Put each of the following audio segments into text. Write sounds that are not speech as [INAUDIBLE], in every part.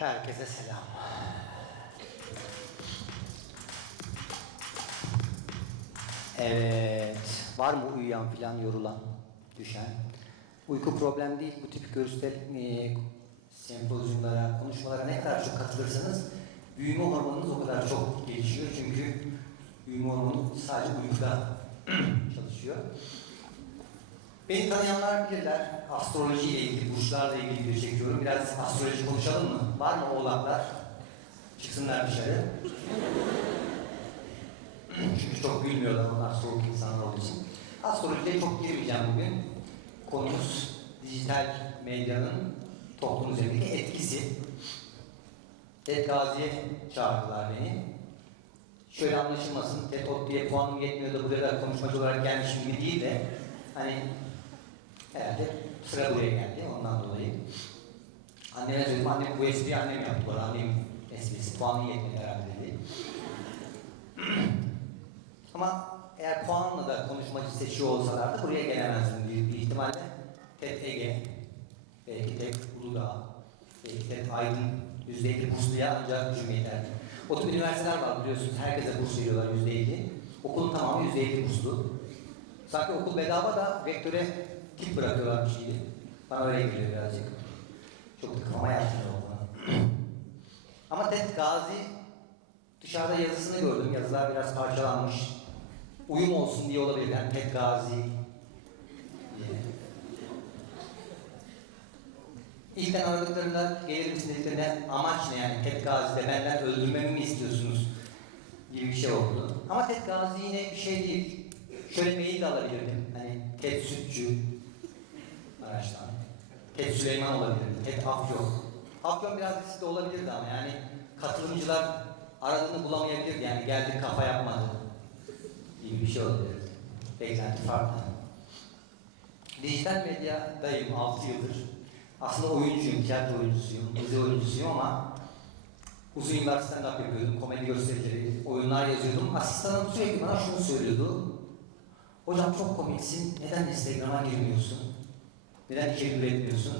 Herkese selam. Evet. Var mı uyuyan filan yorulan, düşen? Uyku problem değil. Bu tip görsel e, sempozyumlara, konuşmalara ne kadar çok katılırsanız büyüme hormonunuz o kadar çok gelişiyor. Çünkü büyüme hormonu sadece uykuda [CLEARS THROAT] çalışıyor. Beni tanıyanlar bilirler. Astroloji ile ilgili, burçlarla ilgili video çekiyorum. Biraz astroloji konuşalım mı? Var mı oğlaklar? Çıksınlar dışarı. Çünkü çok gülmüyorlar onlar soğuk insanlar olduğu için. Astrolojiye çok girmeyeceğim bugün. Konumuz dijital medyanın toplum üzerindeki etkisi. TED Gazi'ye çağırdılar beni. Şöyle anlaşılmasın, TED Ot diye puanım yetmiyor da buraya da konuşmacı olarak gelmişim gibi değil de hani herhalde sıra buraya geldi ondan dolayı. Anneme söyledim, annem bu espriyi annem yaptı bana, annem esprisi puanı yetmedi herhalde dedi. [CLEARS THROAT] Ama eğer puanla da konuşmacı seçiyor olsalardı buraya gelemezdim büyük bir ihtimalle. TED Ege, belki TED Uludağ, belki TED Aydın %50 bursluya ancak gücüm yeterdi. O tip üniversiteler var biliyorsunuz, herkese burs veriyorlar %50. Okulun tamamı %50 burslu. Sanki okul bedava da rektöre tip bırakıyorlarmış gibi. Bana öyle geliyor birazcık. Çok da o bana. [CLEARS THROAT] Ama TED Gazi dışarıda yazısını gördüm. Yazılar biraz parçalanmış. Uyum olsun diye olabilir. Yani TED Gazi diye. İlkten aradıklarında gelir misin dediklerinde amaç ne yani TED Gazi'de benden öldürmemi mi istiyorsunuz gibi bir şey oldu. Ama TED Gazi yine bir şey değil. Şöyle mail de alabilirdim. Hani TED Sütçü araçtan. TED Süleyman olabilirdi. TED Afyon. Afyon biraz riskli olabilirdi ama yani katılımcılar aradığını bulamayabilirdi. Yani geldi kafa yapmadı gibi bir şey olabilirdi. Beklenti farklı. Dijital medyadayım 6 yıldır. Aslında oyuncuyum, tiyatro oyuncusuyum, dizi oyuncusuyum ama uzun yıllar stand-up yapıyordum, komedi gösterileri, oyunlar yazıyordum. Asistanım sürekli bana şunu söylüyordu. Hocam çok komiksin, neden Instagram'a girmiyorsun? Neden içerik üretmiyorsun?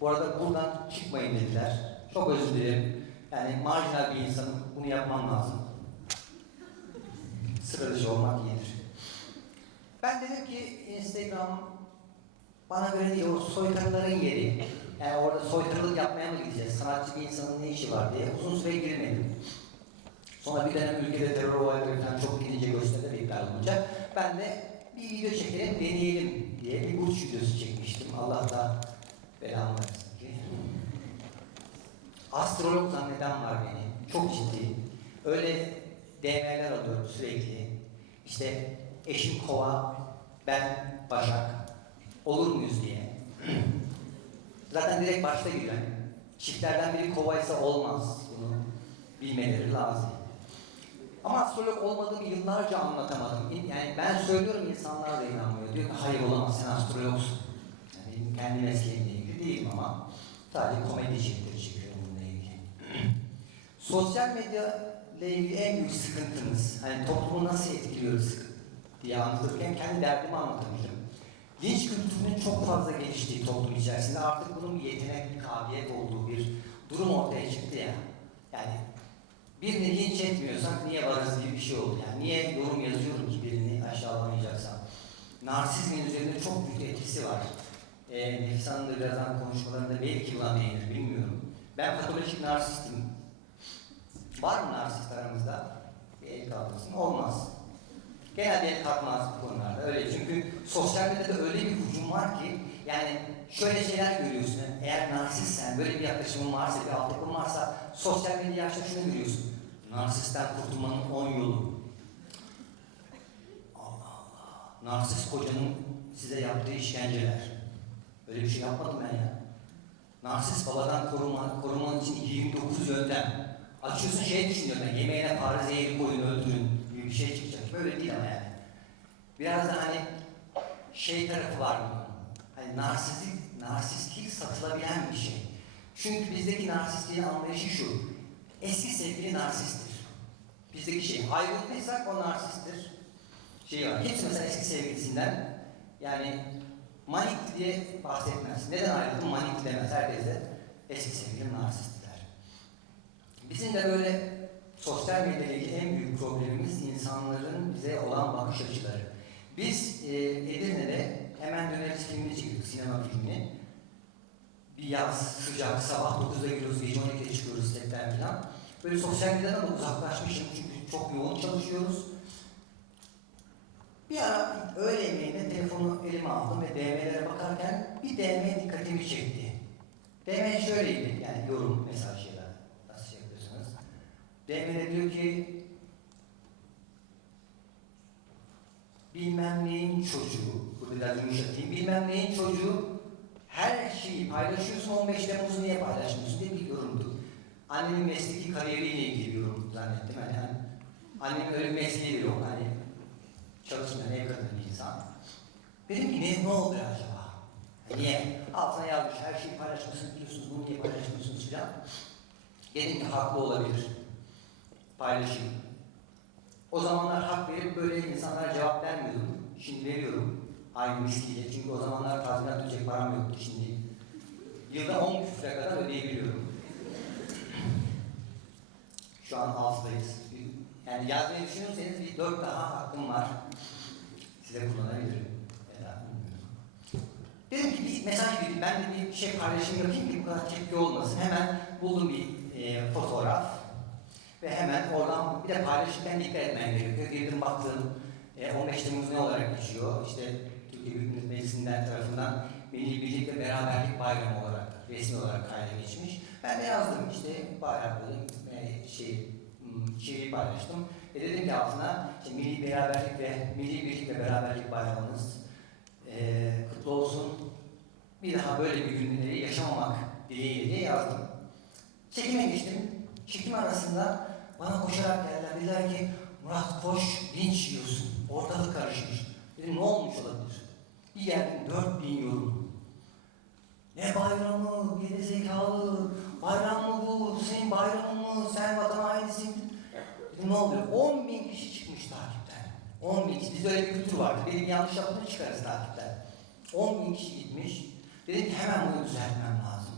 Bu arada buradan çıkmayın dediler. Çok özür dilerim. Yani marjinal bir insanım, bunu yapmam lazım. Sıra dışı olmak iyidir. Ben dedim ki Instagram bana göre değil, o soytarıların yeri. Yani orada soytarılık yapmaya mı gideceğiz? Sanatçı bir insanın ne işi var diye uzun süre girmedim. Sonra bir dönem ülkede terör olayları falan çok gidince gösteride iptal olunca ben de bir video çekelim, deneyelim diye bir burç videosu çekmiştim. Allah da belamı versin ki. Astrolog zanneden var beni. Çok ciddi. Öyle DM'ler alıyorum sürekli. İşte eşim kova, ben başak. Olur muyuz diye. [CLEARS THROAT] Zaten direkt başta. Yani çiftlerden biri kovaysa olmaz. Bunu bilmeleri lazım. Ama astrolog olmadığımı yıllarca anlatamadım. Yani ben söylüyorum insanlar da inanmıyor. Diyor ki hayır olamaz sen astrologsun. Yani benim kendi mesleğimle ilgili değilim ama sadece komedi içerikleri çekiyorum bununla ilgili. [CLEARS THROAT] Sosyal medya ile ilgili en büyük sıkıntımız, hani toplumu nasıl etkiliyoruz diye anlatırken kendi derdimi anlatabilirim. Linç kültürünün çok fazla geliştiği toplum içerisinde artık bunun bir yetenek, bir kabiliyet olduğu bir durum ortaya çıktı ya. Yani birini linç etmiyorsak niye varız diye bir şey oldu. Yani niye yorum yazıyorum ki birini aşağılamayacaksam. Narsizmin üzerinde çok büyük etkisi var. E, Nefis Hanım da birazdan konuşmalarında belki buna bilmiyorum. Ben patolojik narsistim. Var mı narsist aramızda? El kaldırsın. Olmaz. Genelde el kalkmaz bu konularda. Öyle çünkü sosyal medyada öyle bir hücum var ki yani şöyle şeyler görüyorsun. Eğer narsistsen, böyle bir yaklaşımın varsa, bir altyapın varsa sosyal medya açıp şunu görüyorsun. Narsisten kurtulmanın 10 yolu. Allah Allah. Narsist kocanın size yaptığı işkenceler. Öyle bir şey yapmadım ben ya. Narsist babadan koruma, koruman için 29 yöntem. Açıyorsun şey düşünüyorsun, yani yemeğine fare zehri koyun öldürün gibi bir şey çıkacak. Böyle değil ama yani. Biraz da hani şey tarafı var bunun. Hani narsistlik, narsistlik satılabilen bir şey. Çünkü bizdeki narsistliğin anlayışı şu. Eski sevgili narsisttir. Bizdeki şey ayrıldıysak o narsisttir. Şey var. Kimse mesela eski sevgilisinden yani manik diye bahsetmez. Neden ayrıldın? Manik demez herkese. eski sevgilim narsistler. Bizim de böyle sosyal medya ile ilgili en büyük problemimiz insanların bize olan bakış açıları. Biz e, Edirne'de hemen döneriz filmini çektik, sinema filmini. Bir yaz, sıcak, sabah 9'da giriyoruz, gece 12'de çıkıyoruz setten falan. Böyle sosyal medyadan da uzaklaşmışım çünkü çok yoğun çalışıyoruz. Bir ara öğle yemeğinde telefonu elime aldım ve DM'lere bakarken bir DM dikkatimi çekti. DM şöyleydi, yani yorum mesaj ya da nasıl şey yapıyorsanız. DM'de diyor ki bilmem neyin çocuğu, biraz yumuşatayım, bilmem neyin çocuğu her şeyi paylaşıyorsun 15 Temmuz'u niye paylaşmıyorsun diye bir yorumdu. Annemin mesleki kariyeriyle ilgili bir yorum zannettim. Yani, yani annemin öyle mesleği yok. Hani çalışmayan ev kadını bir insan. Dedim ki ne, ne oldu acaba? Niye? Altına yazmış her şeyi paylaşmasını biliyorsunuz, bunu niye paylaşmıyorsunuz filan. Dedim ki haklı olabilir. Paylaşayım. O zamanlar hak verip böyle insanlara cevap vermiyordum. Şimdi veriyorum. Aynı miskiyle. Çünkü o zamanlar tazminat ödeyecek param yoktu şimdi. Yılda 10 küfre kadar ödeyebiliyorum. Şu an 6'dayız. Yani yazmayı düşünürseniz bir 4 daha hakkım var. Size kullanabilirim. Dedim ki bir mesaj vereyim, ben de bir şey paylaşım yapayım ki bu kadar tepki olmasın. Hemen buldum bir e, fotoğraf ve hemen oradan bir de paylaşırken dikkat etmen gerekiyor. Girdim baktım, e, 15 Temmuz ne olarak geçiyor? İşte Millet Meclisi'nden tarafından Milli Birlik ve Beraberlik Bayramı olarak, resmi olarak kayda geçmiş. Ben de yazdım işte böyle e, şey, hmm, şiiri paylaştım. E dedim ki altına işte Milli Beraberlik ve Milli Birlik ve Beraberlik Bayramınız e, kutlu olsun. Bir daha böyle bir günleri yaşamamak dileğiyle diye yazdım. Çekime geçtim. Çekim arasında bana koşarak geldiler. Dediler ki Murat koş linç yiyorsun. Ortalık karışmış. Dedim ne olmuş olabilir? Geldim 4000 yorum. Ne bayramı, geri zekalı, bayram mı bu, senin bayramın mı, sen vatan hainisin. Ne oluyor? 10 bin kişi çıkmış takipten. 10 bin kişi, bizde öyle bir kültür vardı. Benim yanlış yaptığını çıkarız takipten. 10 bin kişi gitmiş. Dedim ki hemen bunu düzeltmem lazım.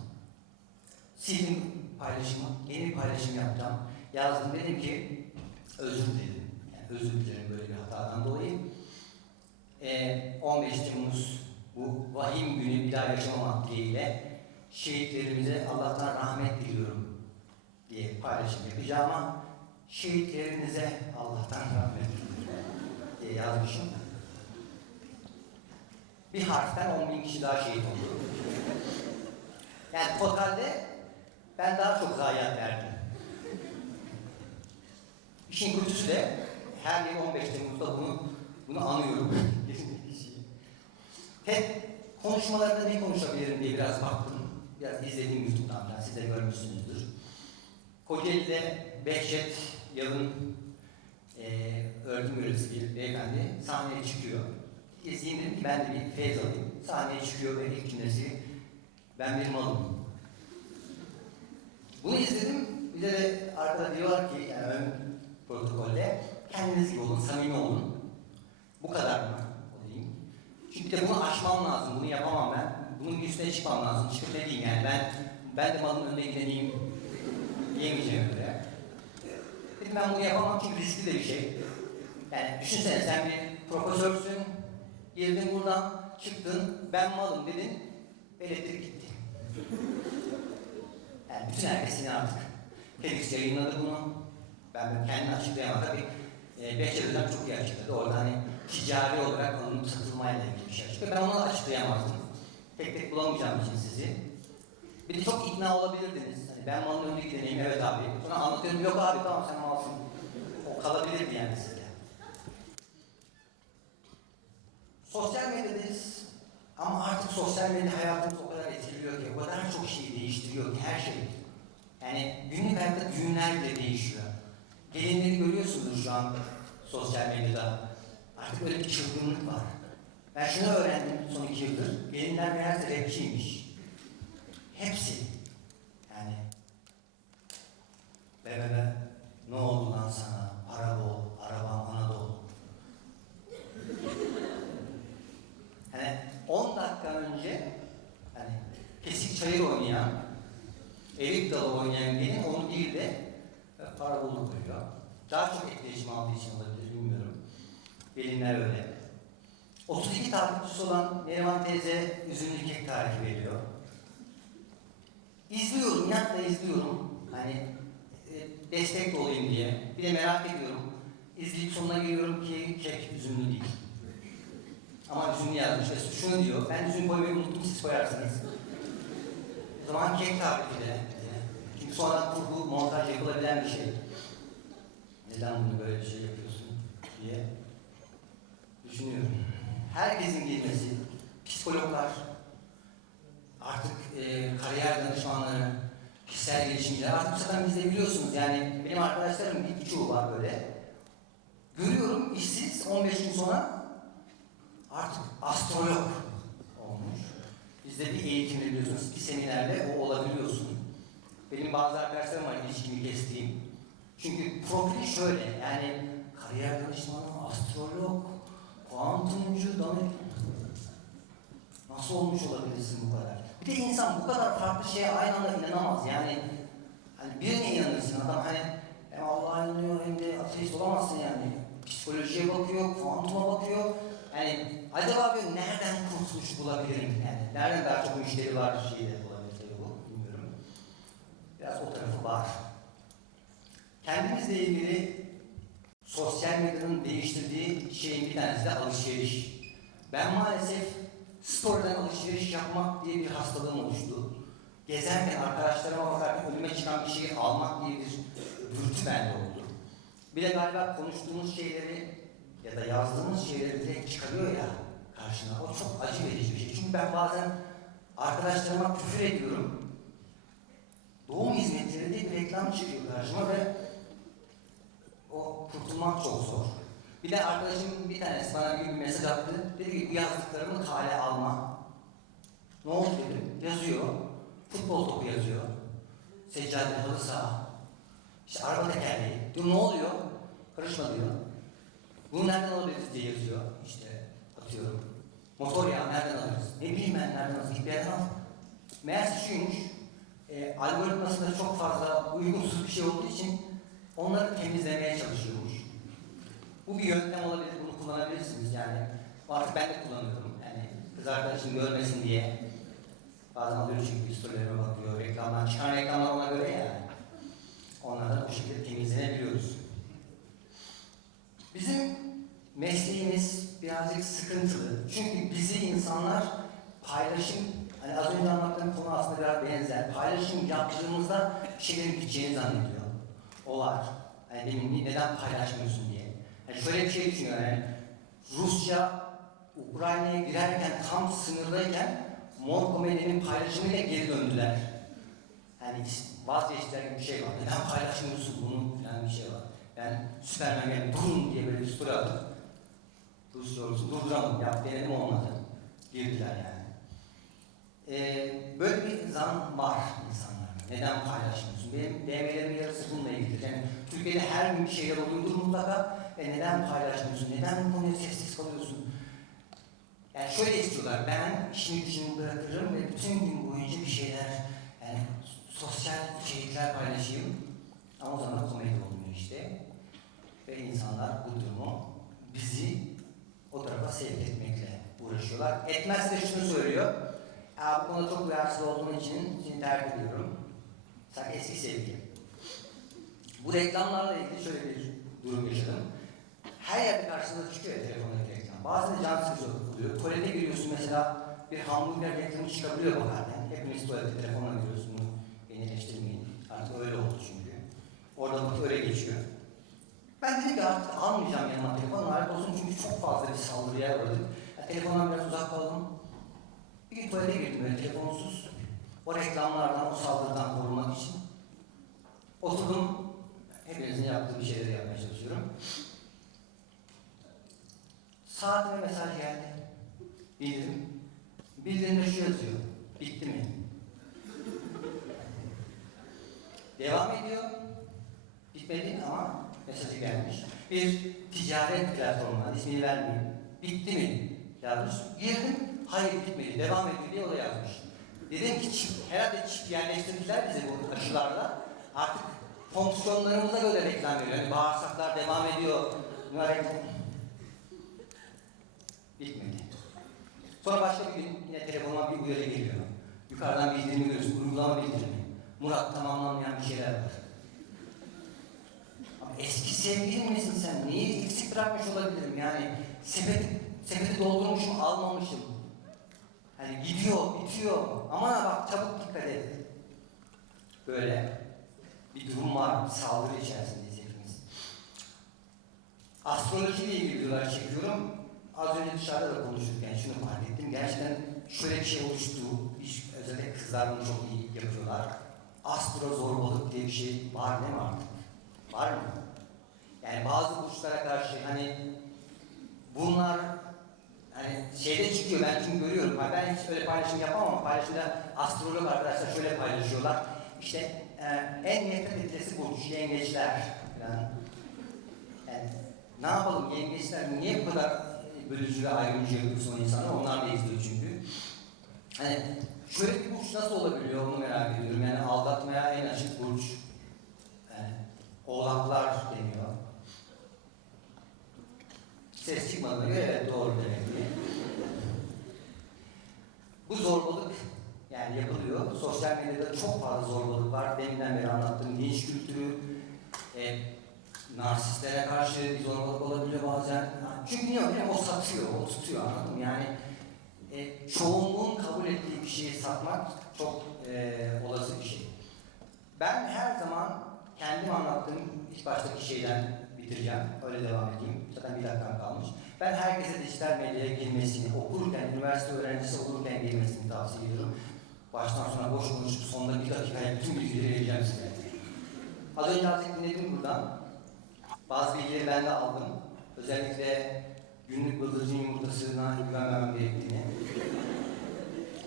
Sildim paylaşımı, yeni bir paylaşım yapacağım. Yazdım dedim ki özür dilerim. Yani özür dilerim böyle bir hatadan dolayı. Ee, 15 Temmuz bu vahim günü bir daha yaşamamak dileğiyle şehitlerimize Allah'tan rahmet diliyorum diye paylaşım yapacağım ama şehitlerinize Allah'tan rahmet diye yazmışım. Bir harften 10 bin kişi daha şehit oldu. Yani totalde ben daha çok zayiat verdim. İşin kötüsü de her yıl 15 Temmuz'da bunu, bunu anıyorum. Hep [LAUGHS] konuşmalarda ne konuşabilirim diye biraz baktım. Biraz izledim YouTube'dan falan, siz de görmüşsünüzdür. Kocaeli'de Behçet Yalın e, öğretim görevlisi bir beyefendi sahneye çıkıyor. Dedim ki ben de bir feyz alayım. Sahneye çıkıyor ve ilk cümlesi ben bir malım. Bunu izledim. Bir de arkada diyorlar ki yani protokolde kendiniz gibi olun, samimi olun. Bu kadar mı olayım? Çünkü de bunu aşmam lazım, bunu yapamam ben. Bunun üstüne çıkmam lazım, çıkıp ne diyeyim yani ben, ben de malın önüne gideyim diyemeyeceğim öyle. Dedim ben bunu yapamam çünkü riskli de bir şey. Yani düşünsene sen bir profesörsün, girdin buradan, çıktın, ben malım dedin, elektrik gitti. Yani bütün herkes seni artık. Felix yayınladı bunu. Ben kendini açıklayamam. Tabii e, Behçet'den çok iyi açıkladı. Orada hani ticari olarak alınıp satılmayla ilgili bir şey açıkladı. Ben onu açıklayamazdım. Tek tek bulamayacağım için sizi. Bir de çok ikna olabilirdiniz. Hani ben malın önüne gideyim, evet abi. Sonra anlatıyorum, yok abi tamam sen alsın. O kalabilirdi yani size. Sosyal medyadayız. Ama artık sosyal medya hayatımızı o kadar etkiliyor ki, o kadar çok şeyi değiştiriyor ki her şey. Yani günlük hayatta düğünler bile değişiyor. Gelinleri görüyorsunuz şu an sosyal medyada. Artık öyle bir çılgınlık var. Ben şunu öğrendim son iki yıldır. Gelinler meğerse rapçiymiş. Hepsi. Yani be be be ne oldu lan sana? Para bol, arabam Anadolu. Hani 10 dakika önce hani kesik çayır oynayan erik dalı oynayan gelin onu değil de e, para bulup koyuyor. Daha çok etkileşim aldığı için olabilir. Gelinler öyle. 32 takipçisi olan Neriman teyze üzümlü kek tarifi veriyor. İzliyorum, inatla izliyorum. Hani e, destek de olayım diye. Bir de merak ediyorum. İzleyip sonuna geliyorum ki kek üzümlü değil. Ama üzümlü yazmış. ve Şunu diyor, ben üzüm koymayı unuttum, siz koyarsınız. O zaman kek tarifi de. Çünkü sonra kurgu, montaj yapılabilen bir şey. Neden bunu böyle bir şey yapıyorsun diye düşünüyorum. Herkesin gelmesi, psikologlar, artık e, kariyer danışmanları, kişisel gelişimciler, artık zaten biz de biliyorsunuz yani benim arkadaşlarım bir birçoğu var böyle. Görüyorum işsiz 15 gün sonra artık astrolog olmuş. Bizde bir eğitimde biliyorsunuz, bir seminerle o olabiliyorsun. Benim bazı arkadaşlarım var ilişkimi kestiğim. Çünkü profili şöyle yani kariyer danışmanı, astrolog, kuantumcu, danışman. Nasıl olmuş olabilirsin bu kadar? Bir de insan bu kadar farklı şeye aynı anda inanamaz. Yani hani birine inanırsın adam hani hem Allah'a inanıyor hem de ateist olamazsın yani. Psikolojiye bakıyor, kuantuma bakıyor. Yani acaba diyor nereden kurtuluş bulabilirim? Yani nereden daha çok müşteri var şeyde olabilir tabii bu bilmiyorum. Biraz o tarafı var. Kendimizle ilgili sosyal medyanın değiştirdiği şeyin bir tanesi de alışveriş. Ben maalesef story'den alışveriş yapmak diye bir hastalığım oluştu. Gezerken arkadaşlarıma almak diye bir dürtü oldu. Bir de galiba konuştuğumuz şeyleri ya da yazdığımız şeyleri direkt çıkarıyor ya karşına. O çok acı verici bir şey. Çünkü ben bazen arkadaşlarıma küfür ediyorum. Doğum hizmetlerinde bir reklam çıkıyor karşıma ve o kurtulmak çok zor. Bir de arkadaşım bir tanesi bana bir mesaj attı. Dedi ki bu yazdıklarımı kale alma. Ne oldu dedim. Yazıyor. Futbol topu yazıyor. Seccade halı saha. İşte araba tekerleği. Diyor ne oluyor? Karışma diyor. Bunu nereden alabiliriz diye yazıyor. İşte atıyorum. Motor yağı nereden alırız? Ne bileyim ben nereden alırız? Yerden al. Meğerse şuymuş. E, algoritmasında çok fazla uygunsuz bir şey olduğu için onları temizlemeye çalışıyormuş. Bu bir yöntem olabilir, bunu kullanabilirsiniz yani. Artık ben de kullanıyorum. Yani kız arkadaşım görmesin diye. Bazen alıyor çünkü storylerime bakıyor, reklamdan çıkan reklamlar ona göre yani. Onlardan bu şekilde temizlenebiliyoruz. Bizim mesleğimiz birazcık sıkıntılı. Çünkü bizi insanlar paylaşım, hani az önce anlattığım konu aslında biraz benzer. Paylaşım yaptığımızda bir şeylerin biteceğini zannediyor. O var. Hani demin neden paylaşmıyorsun diye. Yani şöyle bir şey düşünüyor yani. Rusya Ukrayna'ya girerken tam sınırdayken Mor Komedi'nin paylaşımıyla geri döndüler. Yani vazgeçtiler gibi bir şey var. Neden paylaşmıyorsun bunu falan bir şey var. Yani Süpermen geldi durun diye böyle bir story atıp Rusya ordusu durduramadım. Yap denedim olmadı. Girdiler yani. Ee, böyle bir zan var insanlarda. Neden paylaşmıyorsun? Benim DM'lerimin yarısı bununla ilgili. Yani Türkiye'de her gün bir şeyler oluyordur mutlaka. E neden paylaşmıyorsun? Neden bu konuya sessiz kalıyorsun? Yani şöyle istiyorlar. Ben işimi gücümü bırakırım ve bütün gün boyunca bir şeyler yani sosyal içerikler paylaşayım. Ama o zaman komedi olmuyor işte. Ve insanlar bu durumu bizi o tarafa sevk etmekle uğraşıyorlar. Etmezse şunu söylüyor. Ya bu konuda çok duyarsız olduğun için seni terk ediyorum. Sanki eski sevgilim. Bu reklamlarla ilgili şöyle bir durum yaşadım. Her yerde karşısında çıkıyor ya telefondaki reklam. Bazen can sıkıcı oluyor. Tuvalete giriyorsun mesela bir hamburger reklamı çıkabiliyor bakarken. Hepimiz tuvalete telefonla giriyoruz bunu beni eleştirmeyin. Artık öyle oldu çünkü. Orada vakit öyle geçiyor. Ben dedim ki artık almayacağım yanıma telefon. Lanet olsun çünkü çok fazla bir saldırıya uğradık. Ya, telefondan biraz uzak kaldım. Bir gün tuvalete girdim böyle telefonsuz. O reklamlardan, o saldırıdan korunmak için. Oturdum. Hepinizin yaptığı bir şeyleri yapmaya çalışıyorum. Saatime mesaj geldi. Bildirim. Bildirimde şu yazıyor. Bitti mi? [LAUGHS] Devam ediyor. Bitmedi ama mesajı gelmiş. Bir ticaret platformundan ismini vermeyeyim. Bitti mi? Yazmış. Girdim. Hayır bitmedi. Devam ediyor diye o da yazmış. Dedim ki çip, herhalde çip yerleştirdiler bize bu aşılarla. Artık fonksiyonlarımıza göre reklam veriyor. Yani bağırsaklar devam ediyor. Mübarek. Bitmedi. Sonra başka bir gün yine telefonuma bir uyarı geliyor. Yukarıdan bildirimi görüyorsun, uygulama bildirimi. Murat tamamlanmayan bir şeyler var. Eski sevgilim misin sen? Neyi eksik bırakmış olabilirim yani? Sepeti, sepeti doldurmuşum, almamışım. Hani gidiyor, bitiyor. Ama bak çabuk dikkat et. Böyle bir durum var, bir saldırı içerisindeyiz hepimiz. Astroloji ile ilgili videolar çekiyorum. Az önce dışarıda da konuşurken şunu fark ettim. Gerçekten şöyle bir şey oluştu. Özellikle kızlar bunu çok iyi yapıyorlar. Astro zorbalık diye bir şey var mi artık? Var mı? Yani bazı burçlara karşı hani bunlar hani şeyde çıkıyor ben çünkü görüyorum. Ha, Ben hiç öyle paylaşım yapamam ama paylaşımda astrolog arkadaşlar şöyle paylaşıyorlar. İşte e, en nefret edilesi burç yengeçler falan. Yani, ne yapalım yengeçler niye bu kadar bölücü ve ayrımcı yapıyorsun insanı? Onlar da izliyor çünkü. Hani şöyle bir burç nasıl olabiliyor onu merak ediyorum. Yani aldatmaya en açık burç. Yani, oğlaklar deniyor. Ses çıkmadığına göre evet doğru demek. Bu zorbalık yani yapılıyor. Sosyal medyada çok fazla zorbalık var. Deminden beri anlattığım linç kültürü, e, narsistlere karşı bir zorbalık olabiliyor bazen. Çünkü niye öyle? O satıyor, o tutuyor anladın mı? Yani e, çoğunluğun kabul ettiği bir şeyi satmak çok e, olası bir şey. Ben her zaman kendim anlattığım ilk baştaki şeyden bitireceğim. Öyle devam edeyim. Zaten bir dakikam kalmış. Ben herkese dijital medyaya girmesini, okurken, üniversite öğrencisi olurken girmesini tavsiye ediyorum. Baştan sona boş konuşup sonunda bir dakikaya bütün bilgileri vereceğim size. Az önce artık dinledim buradan. Bazı bilgileri ben de aldım. Özellikle günlük bıldırcın yumurtasına güvenmemem gerektiğini.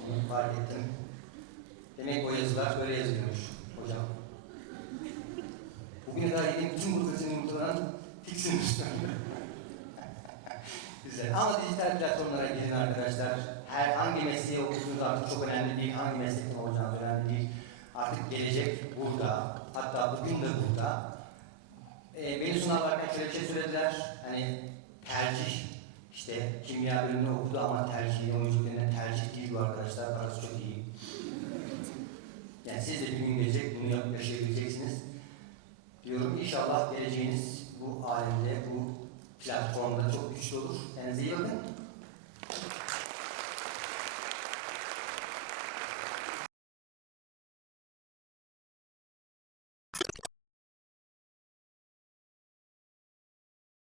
Onu fark ettim. Demek o yazılar böyle yazılıyormuş. Bugüne kadar yediğim bütün bıldırcın yumurtaların tiksiniz. Güzel. Ama dijital platformlara girin arkadaşlar. Her hangi mesleği okursunuz artık çok önemli değil. Hangi meslekte olacağınız önemli değil. Artık gelecek burada. Hatta bugün de burada. Ee, beni sınavlarken şöyle bir şey söylediler. Hani tercih. İşte kimya bölümünü okudu ama tercih, oyunculuklarına tercih değil bu arkadaşlar. Parası çok iyi. Yani siz de bir gün gelecek, bunu yaşayabileceksiniz diyorum. İnşallah geleceğiniz bu alemde, bu platformda çok güçlü olur. Kendinize iyi bakın.